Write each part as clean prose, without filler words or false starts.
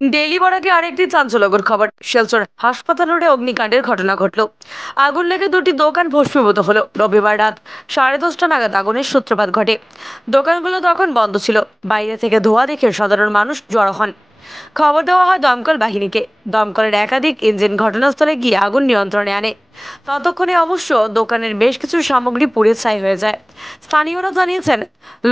Daily বরাকে আরেকটি চাঞ্চল্যকর খবর। শিলচর হাসপাতাল রোডে অগ্নিকাণ্ডের ঘটনা ঘটলো। আগুন লেগে দুটি দোকান ভস্মীভূত হলো। রবিবার রাত 10:30 নাগাদ আগুনের সূত্রপাত ঘটে। দোকানগুলো তখন বন্ধ ছিল। বাইরে থেকে ধোঁয়া দেখে সাধারণ মানুষ জড়ো হন। খবর দেওয়া হয় দমকল বাহিনীকে। দমকলের একাধিক ইঞ্জিন ঘটনাস্থলে গিয়ে আগুন নিয়ন্ত্রণে আনে। ততক্ষণে অবশ্য দোকানের বেশ কিছু সামগ্রী পুড়ে ছাই হয়ে যায়। স্থানীয়রা জানিয়েছেন,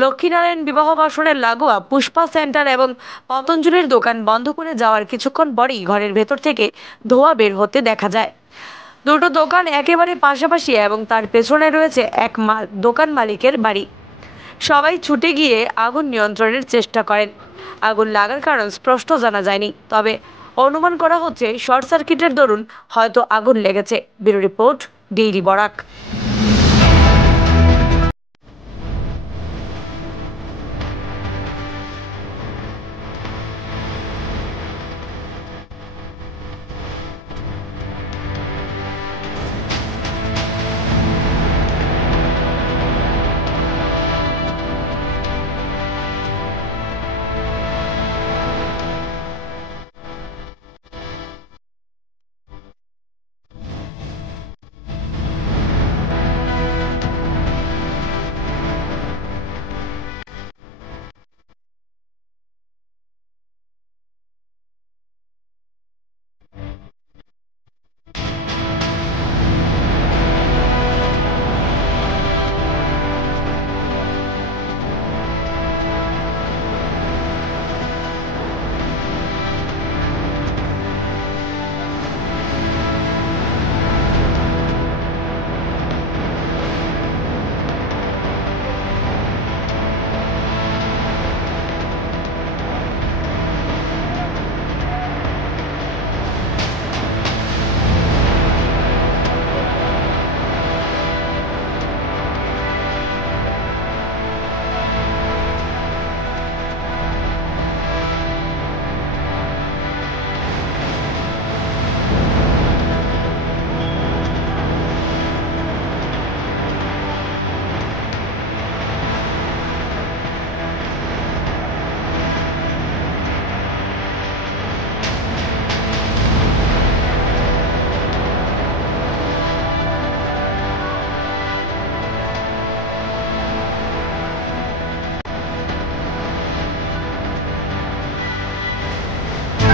লক্ষ্মীনারায়ণ বিবাহ বাসনের লাগোয়া পুষ্পা সেন্টার এবং পতঞ্জলির দোকান বন্ধ করে যাওয়ার কিছুক্ষণ পরেই ঘরের ভেতর থেকে ধোঁয়া বের হতে দেখা যায়। দুটো দোকান একেবারে পাশাপাশি এবং তার পেছনে রয়েছে এক দোকান মালিকের বাড়ি। সবাই ছুটে গিয়ে আগুন নিয়ন্ত্রণের চেষ্টা করেন। আগুন লাগার কারণ স্পষ্ট জানা যায়নি, তবে অনুমান করা হচ্ছে শর্ট সার্কিটের দরুন হয়তো আগুন লেগেছে। Bureau report, daily Barak.